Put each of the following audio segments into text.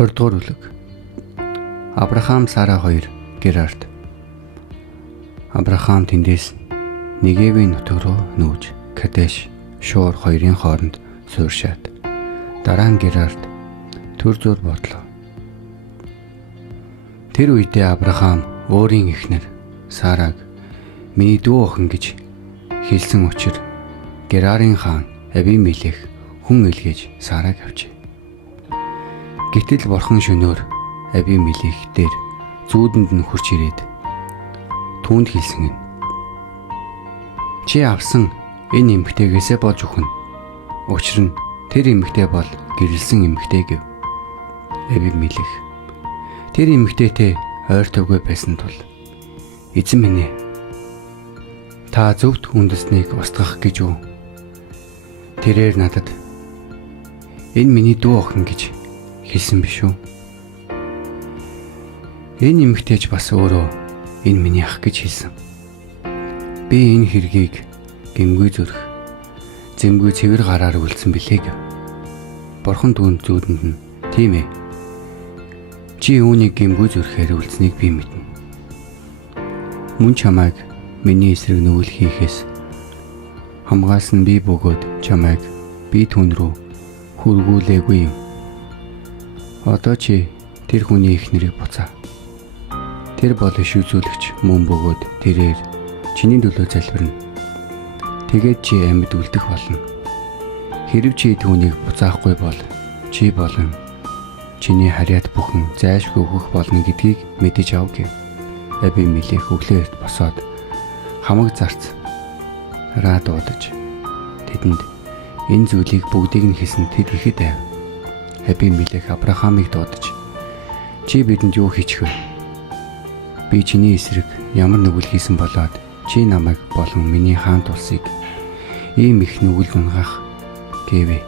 20 дугаар бүлэг. Авраам Сара хоёр Герарт. Авраам тэндээс Негевийн нутаг руу нүүж Кадеш, Шуур хоёрын хооронд сууршаад дараа нь Герарт төр зур бодлоо. Тэр үедээ Авраам өөрийн эхнэр Сараг миний дүү охин гэж хэлсэн учраас Герарын хаан Авимелех хүн илгээж Сараг авчээ. Гэтэл бурхан шөнөөр Авимелех дээр зүүдэнд нь хурч ирээд түүнд хэлсэн юм. Чи авсан энэ эмэгтэйгээсээ болж өгнө. Учир нь тэр эмэгтэй бол гэрэлсэн эмэгтэй гэв. Авимелех тэр эмэгтэйтэй ойртойгоо байсан тул эзэн минь ээ, та зөвхт үндэснийг устгах гэж үү? Тэрээр надад энэ миний дүү охин гэж хэлсэн биш үү? Энэ эмэгтэйч бас өөрөө энэ миний ах гэж хэлсэн. Би энэ хэргийг гэмгүй зүрх, зэмгүй цэвэр гараар үлдсэн билээ гэв. Бурхан түүнд зүүдэнд нь тийм ээ. Чи үүнийг гэмгүй зүрхээр үлдсэнийг би мэднэ. Мөн чамайг миний эсрэг нүгэл хийхээс хамгаалсан би бөгөөд чамайг би түүн рүү хүргүүлээгүй юм. Одоо чи тэр хүний эхнэрийг буцаа. Тэр бол иш үзүүлэгч мөн бөгөөд тэрээр чиний төлөө залбирна. Тэгээд чи амьд үлдэх болно. Хэрв чи түүнийг буцаахгүй бол чи болон чиний харьяат бүхэн зайлшгүй өгөх болно гэдгийг мэдэж ав гэв. Авимелех өглөөрт босоод хамаг зарц раа дуудаж тэдэнд энэ зүйлийг бүгдийг нь хийсэн тэр ихэд байв. Авимелех Авраамыг дуудаж чи бидэнд юу хийчих вэ? Би чиний эсрэг ямар нүгэл хийсэн болоод чи намайг болон миний хаан тулсыг ийм их нүгэл унгаах гэвэ.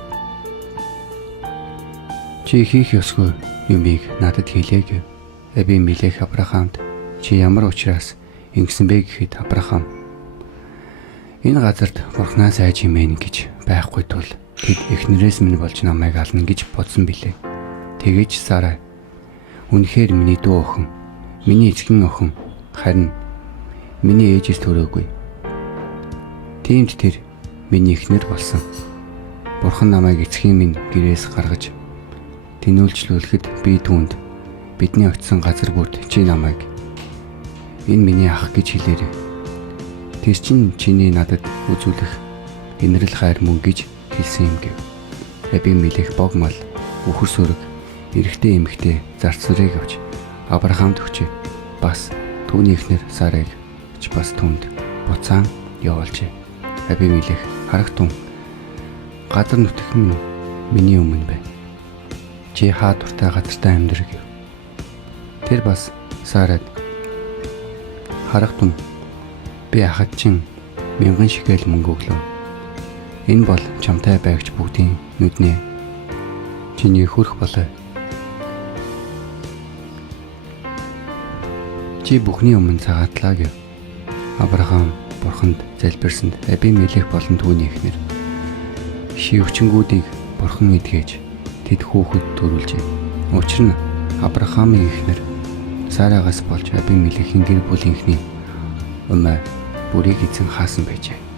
Чи хийх ёсгүй юмыг надад хэлээ гэв. Авимелех Авраамд чи ямар учраас ингэсэн бэ гэхэд Авраам энэ газарт бурхнаас айж хэмээн гэж байхгүй тул тэд эхнэрээс минь болж намайг ална гэж бодсон билээ. Тэгэж Сара үнэхээр миний дүү охин, миний эцгэн охин, харин миний ээжээс төрөөгүй. Тиймд тэр миний эхнэр болсон. Бурхан намайг эцгийн минь гэрээс гаргаж тэнүүлжлүүлэхэд би түүнд бидний очисон газар бүрд чи намайг энэ миний ах гэж хэлээрэй. Тэр чинь чиний надад үзүүлэх инрэл хайр мөн гэж хэлсэн юм гэв. Авимелех богмал үхэр сүрэг эрэгтэй эмэгтэй зарцрыг авч Авраамд өгчээ. Бас түүний эхнэр Сарыг ч бас түүнд буцаан явуулжээ. Авимелех харагтун газар нутаг минь миний өмнө бай. Чи хаа дуртай газартаа амьдр гэв. Тэр бас Сарад харагтун би ахад чин 1000 шикэл мөнгө өглөө. Энэ бол чамтай байгч бүгдийн нүднээ чиний хөрх болоо. Чи бүхний өмнө цагаатлаа гэв. Авраам бурханд залбирсанд Авимелех болон түүний эхнэр шивчэнгүүдийг бурхан эдгэж тэд хүүхэд төрүүлжээ. Учир нь Авраамын эхнэр Сарагаас болж Авимелехийн гэр бүлийнхний өмнө бүрийг эзэн хаасан байжээ.